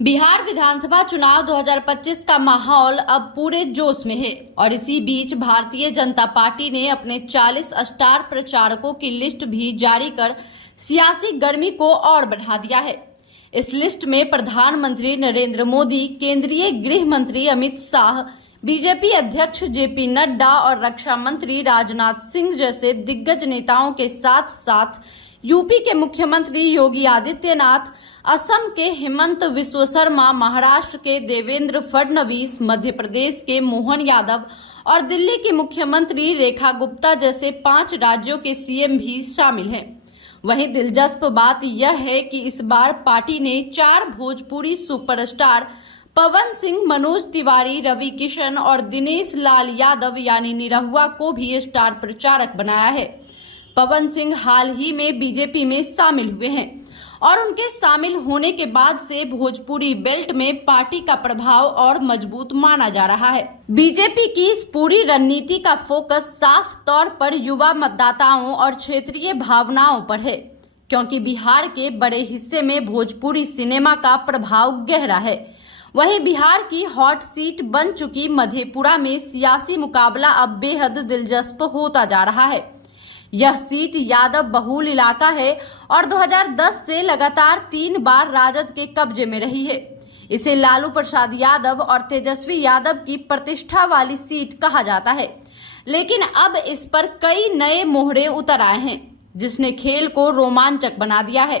बिहार विधानसभा चुनाव 2025 का माहौल अब पूरे जोश में है और इसी बीच भारतीय जनता पार्टी ने अपने 40 स्टार प्रचारकों की लिस्ट भी जारी कर सियासी गर्मी को और बढ़ा दिया है। इस लिस्ट में प्रधानमंत्री नरेंद्र मोदी, केंद्रीय गृह मंत्री अमित शाह, बीजेपी अध्यक्ष जेपी नड्डा और रक्षा मंत्री राजनाथ सिंह जैसे दिग्गज नेताओं के साथ साथ यूपी के मुख्यमंत्री योगी आदित्यनाथ, असम के हेमंत बिस्वा शर्मा, महाराष्ट्र के देवेंद्र फडणवीस, मध्य प्रदेश के मोहन यादव और दिल्ली की मुख्यमंत्री रेखा गुप्ता जैसे 5 राज्यों के सीएम भी शामिल हैं। वहीं दिलचस्प बात यह है कि इस बार पार्टी ने 4 भोजपुरी सुपरस्टार पवन सिंह, मनोज तिवारी, रवि किशन और दिनेश लाल यादव यानी निरहुआ को भी स्टार प्रचारक बनाया है। पवन सिंह हाल ही में बीजेपी में शामिल हुए हैं और उनके शामिल होने के बाद से भोजपुरी बेल्ट में पार्टी का प्रभाव और मजबूत माना जा रहा है। बीजेपी की इस पूरी रणनीति का फोकस साफ तौर पर युवा मतदाताओं और क्षेत्रीय भावनाओं पर है, क्योंकि बिहार के बड़े हिस्से में भोजपुरी सिनेमा का प्रभाव गहरा है। वहीं बिहार की हॉट सीट बन चुकी मधेपुरा में सियासी मुकाबला अब बेहद दिलचस्प होता जा रहा है। यह सीट यादव बहुल इलाका है और 2010 से लगातार 3 बार राजद के कब्जे में रही है। इसे लालू प्रसाद यादव और तेजस्वी यादव की प्रतिष्ठा वाली सीट कहा जाता है, लेकिन अब इस पर कई नए मोहरे उतर आए हैं, जिसने खेल को रोमांचक बना दिया है।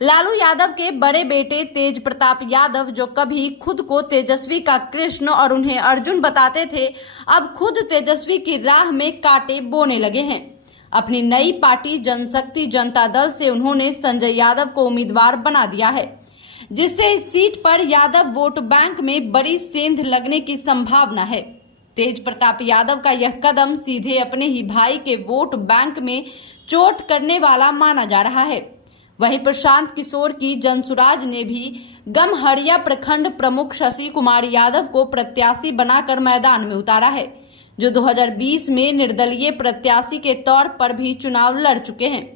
लालू यादव के बड़े बेटे तेज प्रताप यादव, जो कभी खुद को तेजस्वी का कृष्ण और उन्हें अर्जुन बताते थे, अब खुद तेजस्वी की राह में कांटे बोने लगे हैं। अपनी नई पार्टी जनशक्ति जनता दल से उन्होंने संजय यादव को उम्मीदवार बना दिया है, जिससे इस सीट पर यादव वोट बैंक में बड़ी सेंध लगने की संभावना है। तेज प्रताप यादव का यह कदम सीधे अपने ही भाई के वोट बैंक में चोट करने वाला माना जा रहा है। वहीं प्रशांत किशोर की जनसुराज ने भी गमहरिया प्रखंड प्रमुख शशि कुमार यादव को प्रत्याशी बनाकर मैदान में उतारा है, जो 2020 में निर्दलीय प्रत्याशी के तौर पर भी चुनाव लड़ चुके हैं।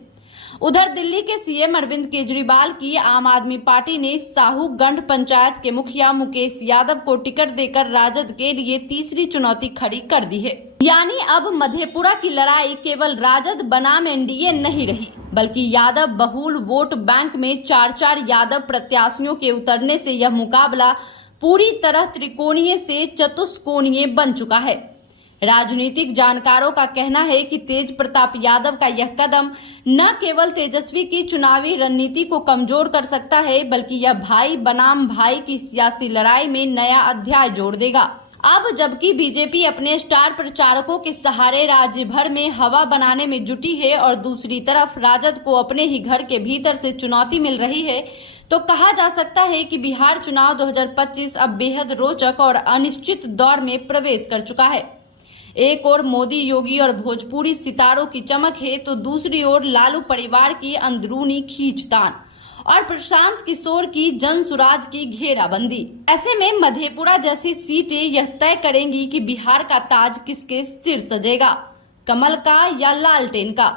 उधर दिल्ली के सीएम अरविंद केजरीवाल की आम आदमी पार्टी ने साहूगंज पंचायत के मुखिया मुकेश यादव को टिकट देकर राजद के लिए तीसरी चुनौती खड़ी कर दी है। यानी अब मधेपुरा की लड़ाई केवल राजद बनाम एनडीए नहीं रही, बल्कि यादव बहुल वोट बैंक में 4-4 यादव प्रत्याशियों के उतरने से यह मुकाबला पूरी तरह त्रिकोणीय से चतुष्कोणीय बन चुका है। राजनीतिक जानकारों का कहना है कि तेज प्रताप यादव का यह कदम न केवल तेजस्वी की चुनावी रणनीति को कमजोर कर सकता है, बल्कि यह भाई बनाम भाई की सियासी लड़ाई में नया अध्याय जोड़ देगा। अब जबकि बीजेपी अपने स्टार प्रचारकों के सहारे राज्य भर में हवा बनाने में जुटी है और दूसरी तरफ राजद को अपने ही घर के भीतर से चुनौती मिल रही है, तो कहा जा सकता है कि बिहार चुनाव 2025 अब बेहद रोचक और अनिश्चित दौर में प्रवेश कर चुका है। एक ओर मोदी, योगी और भोजपुरी सितारों की चमक है, तो दूसरी ओर लालू परिवार की अंदरूनी खींचतान और प्रशांत किशोर की जनसुराज की घेराबंदी। ऐसे में मधेपुरा जैसी सीटें यह तय करेंगी कि बिहार का ताज किसके सिर सजेगा, कमल का या लालटेन का।